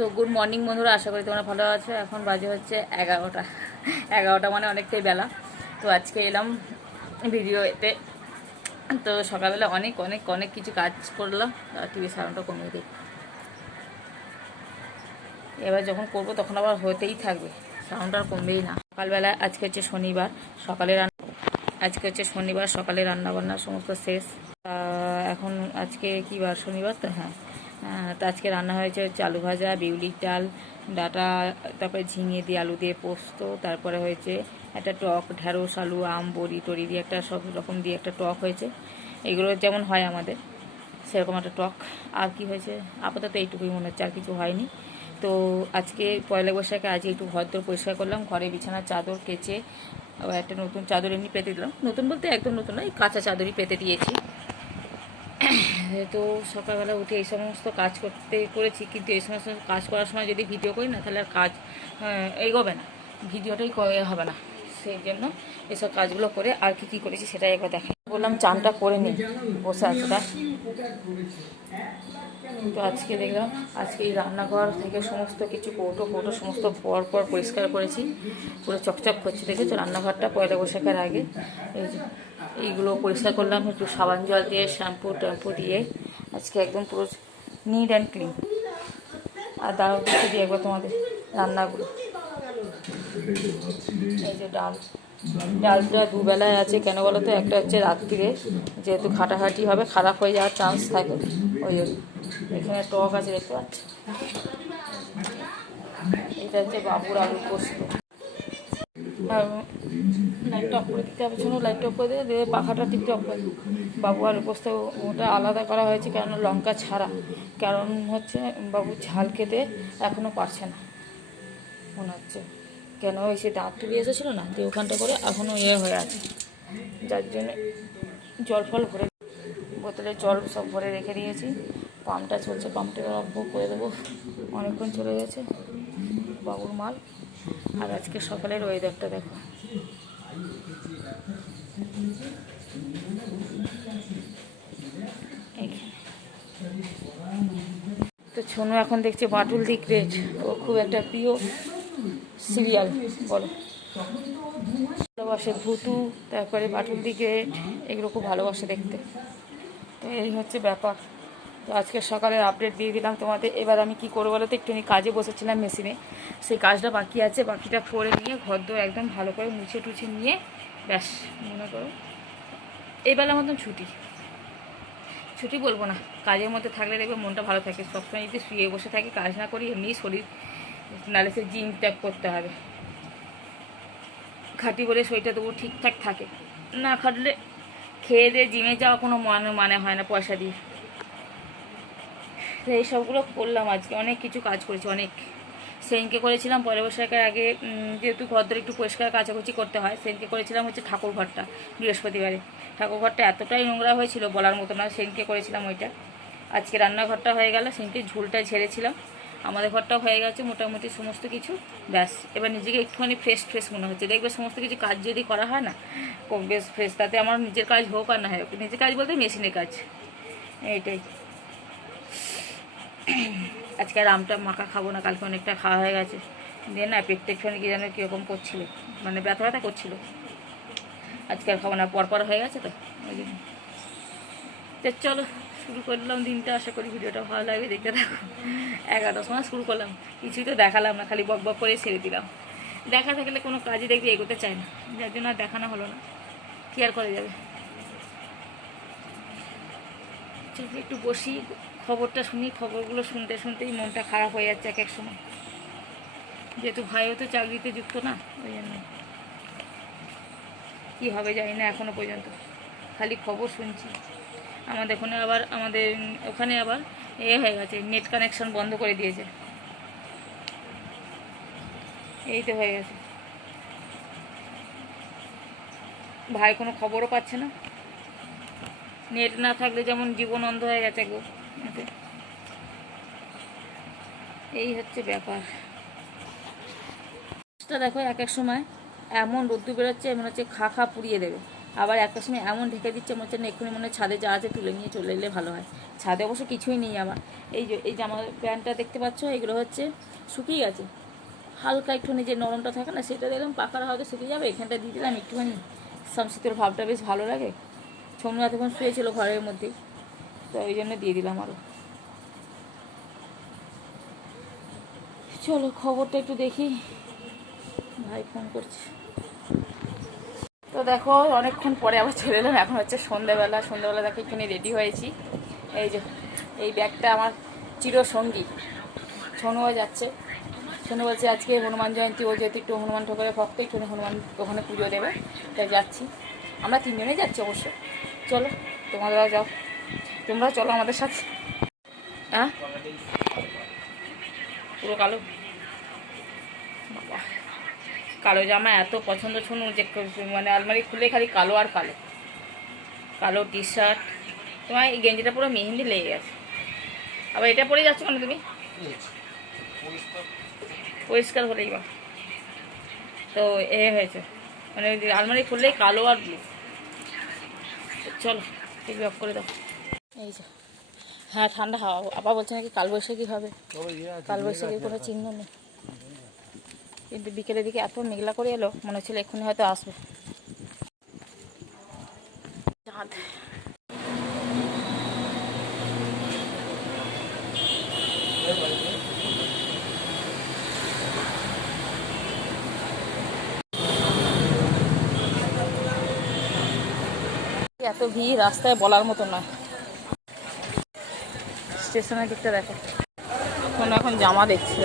তো good morning বন্ধুরা, আশা করি তোমরা ভালো আছো। এখন বাজে হচ্ছে 11টা মানে অনেকটাই বেলা। তো আজকে এলাম ভিডিওতে। তো সকালবেলা অনেক অনেক অনেক কিছু কাজ করলাম। টিভি সাউন্ডটা কমিয়ে দিই। এবার যখন করবো তখন আবার হতেই থাকবে, সাউন্ড আর কমবেই না। সকালবেলা আজকে হচ্ছে শনিবার, সকালে রান্নাবান্না সমস্ত শেষ। এখন আজকে কী বার? শনিবার তো। হ্যাঁ, তো আজকে রান্না হয়েছে হচ্ছে আলু ভাজা, বিউলির ডাল, ডাঁটা, তারপরে ঝিঙে দিয়ে আলু দিয়ে পোস্ত, তারপরে হয়েছে একটা টক, ঢ্যাঁড়স, আলু, আম, বড়ি টড়ি দিয়ে একটা সব রকম দিয়ে একটা টক হয়েছে। এগুলো যেমন হয় আমাদের সেরকম একটা টক। আর কি হয়েছে আপাতত এইটুকুই মনে হচ্ছে, আর কিছু হয়নি। তো আজকে পয়লা বৈশাখে আজকে একটু ঘর দর পরিষ্কার করলাম, ঘরে বিছানার চাদর কেচে আবার একটা নতুন চাদর এমনি পেতে দিলাম। নতুন বলতে একদম নতুন নয়, কাঁচা চাদরই পেতে দিয়েছি। তো সকালবেলা উঠে এই সমস্ত কাজ করেছি, কিন্তু এই সমস্ত কাজ করার সময় যদি ভিডিও করি না তাহলে আর কাজ এগোবে না, ভিডিওটাই হবে না। সেই জন্য এসব কাজগুলো করে আর কি করেছি সেটাই একবার দেখাই। বললাম চানটা করে নিই, বসে আছে তাই। তো আজকে দেখলাম আজকে এই রান্নাঘর থেকে সমস্ত কিছু কৌটো সমস্ত পর পরিষ্কার করেছি, পুরো চকচক করছে। দেখেছো রান্নাঘরটা পয়লা বৈশাখের আগে এই যে এইগুলো পরিষ্কার করলাম একটু সাবান জল দিয়ে, শ্যাম্পু ট্যাম্পু দিয়ে। আজকে একদম পুরো নিট অ্যান্ড ক্লিন। আর দাঁড়াও দেখে দিই একবার তোমাদের রান্নাগুলো। এই যে ডালটা দুবেলায় আছে, কেন বলো তো? একটা হচ্ছে রাত্রিরে যেহেতু ঘাটাঘাটি হবে, খারাপ হয়ে যাওয়ার চান্স থাকে, ওই জন্য। এখানে টক আছে দেখতে পাচ্ছি। এটা হচ্ছে বাবুর আলু পোস্ত। আর লাইটটা অফ করে দিতে হবে, শোনো, লাইটটা অফ করে দিয়ে পাখাটা টিপটা অফ করে। বাবু আলু পোস্ত ওটা আলাদা করা হয়েছে, কেন লঙ্কা ছাড়া। কারণ হচ্ছে বাবু ঝাল খেতে এখনও পারছে না মনে হচ্ছে, কেন এসে দাঁত তুলে এসেছিলো না, দিয়ে ওখানটা করে এখনও হয়ে আছে, যার জন্য জল ফল ভরে, বোতলে জল সব ভরে রেখে দিয়েছি। পাম্পটা চলছে, পাম্পটা অফ করে দেবো, অনেকক্ষণ চলে গেছে বাবুর মাল। আর আজকে সকালের ওয়েদারটা দেখো, তো ছোনু এখন দেখছে বাটুল দি গ্রেট, ও খুব একটা প্রিয় সিরিয়াল বলো, ভালোবাসে ভুতু, তারপরে বাটুল দি গ্রেট, এগুলো খুব ভালোবাসে দেখতে। তো এই হচ্ছে ব্যাপার। তো আজকে সকালের আপডেট দিয়ে দিলাম তোমাদের। এবার আমি কি করবো বলো তো, একটুখানি কাজে বসেছিলাম মেশিনে, সেই কাজটা বাকি আছে, বাকিটা করে নিয়ে ঘর দোর একদম ভালো করে মুছে টুছে নিয়ে ব্যাস, মনে করো এইবেলার মতন ছুটি বলবো না, কাজের মধ্যে থাকলে দেখবে মনটা ভালো থাকে। সবসময় যদি শুয়ে বসে থাকি, কাজ না করি, এমনি শরীর, নাহলে সে জিম ত্যাগ করতে হবে। খাটি বলে শরীরটা তবু ঠিকঠাক থাকে, না খাটলে খেয়ে দিয়ে জিমে যাওয়া কোনো মানে হয় না পয়সা দিয়ে। তো এই সবগুলো করলাম আজকে, অনেক কিছু কাজ করেছি, অনেক। সেদিনকে করেছিলাম পয়লা বৈশাখের আগে, যেহেতু ঘরদোর একটু পরিষ্কার কাচাকুচি করতে হয়, সেদিনকে করেছিলাম হচ্ছে ঠাকুর ঘরটা। বৃহস্পতিবারে ঠাকুর ঘরটা এতটাই নোংরা হয়েছিল বলার মতো না, সেদিনকে করেছিলাম ওইটা। আজকে রান্নাঘরটা হয়ে গেল, সেদিনকে ঝুলটা ঝেড়েছিলাম। আমাদের ঘরটাও হয়ে গেছে মোটামুটি সমস্ত কিছু, ব্যাস। এবার নিজেকে একটুখানি ফ্রেশ মনে হচ্ছে, দেখবে সমস্ত কিছু কাজ যদি করা হয় না বেশ ফ্রেশ, তাতে আমার নিজের কাজ হোক আর না হোক, নিজের কাজ বলতে মেশিনের কাজ, এইটাই। আজকে আর আমটা মাখা খাবো না, কালকে অনেকটা খাওয়া হয়ে গেছে, দিয়ে না পেটটা একটুখানি কি যেন কীরকম করছিল, মানে ব্যথা করছিল। আজকে আর খাবো না, পরপর হয়ে গেছে তো ওই জন্য। তো চলো শুরু করলাম দিনটা, আশা করি ভিডিওটা ভালো লাগে, দেখতে থাকো। 11টার সময় শুরু করলাম, কিছুই তো দেখালাম না, খালি বক করে ছেড়ে দিলাম। দেখা থাকলে কোনো কাজই দেখবি এগোতে চায় না, যার জন্য আর দেখানো হলো না, কি আর করে যাবে। চলো একটু বসি, খবরটা শুনি। খবরগুলো শুনতেই মনটা খারাপ হয়ে যাচ্ছে এক সময়, যেহেতু ভাইও তো চাকরিতে যুক্ত না, ওই জন্য কী হবে জানি না এখনও পর্যন্ত, খালি খবর শুনছি। আমাদের ওখানে আবার হয়ে গেছে, নেট কানেকশন বন্ধ করে দিয়েছে, এই তো হয়ে গেছে। ভাই কোনো খবরও পাচ্ছে না, নেট না থাকলে যেমন জীবন অন্ধ হয়ে গেছে একদম, এই হচ্ছে ব্যাপার। দেখো এক সময় এমন রোদ্দুর বেরোচ্ছে, মনে হচ্ছে খা পুড়িয়ে দেবে, আবার একটা সময় এমন ঢেকে দিচ্ছে মনে হচ্ছে না এক্ষুনি মনে হয় ছাদে যা আছে তুলে নিয়ে চলে এলে ভালো হয়। ছাদে অবশ্য কিছুই নেই আমার। এই জামা প্যান্টটা দেখতে পাচ্ছ, এগুলো হচ্ছে শুকিয়ে গেছে, হালকা একটুখানি যে নরমটা থাকে না সেটা দিলাম, পাখাটা হয়তো শুকিয়ে যাবে, এখানটা দিয়ে দিলাম একটুখানি, শীতল ভাবটা বেশ ভালো লাগে। ছনু এতক্ষণ শুয়েছিল ঘরের মধ্যেই, তো ওই জন্য দিয়ে দিলাম আরও। চলো খবরটা একটু দেখি, ভাই ফোন করছে। তো দেখো অনেকক্ষণ পরে আবার চলে এলাম, এখন হচ্ছে সন্ধ্যাবেলা দেখো একটুখানি রেডি হয়েছি। এই যে এই ব্যাগটা আমার চিরসঙ্গী, ছনুও যাচ্ছে। ছনু বলছে আজকে হনুমান জয়ন্তী, ও যেহেতু একটু হনুমান ঠাকুরের ভক্ত, একটু হনুমান ওখানে পুজো দেবে, তাই যাচ্ছি। আমরা তিনজনেই যাচ্ছি অবশ্য। চলো তোমরা যাও, তোমরা চলো আমাদের সাথে। হ্যাঁ পুরো কালো, বাবা কালো জামা এত পছন্দ ছনু যে মানে আলমারি খুলে খালি কালো আর কালো, কালো টি শার্ট। তোমার এই গেঞ্জিটা পুরো মেহেন্দি লেগে গেছে। আবার এটা পরে যাচ্ছ কেন তুমি? পরিষ্কার হলেই বা তো এ হয়েছে, মানে আলমারি খুললেই কালো আর ব্লু। চলো টিভি অফ করে দাও। এই যে হ্যাঁ ঠান্ডা হাওয়া, আবার বলছে নাকি কালবৈশাখী হবে, কালবৈশাখীর কোনো চিহ্ন নেই। কিন্তু বিকেলের দিকে এত মেঘলা করে এলো, মনে হচ্ছিল এক্ষুনি হয়তো আসবে চাঁদ। এত ভিড় রাস্তায় বলার মতো নয়। স্টেশনের দিকটা দেখো, এখন জামা দেখছি।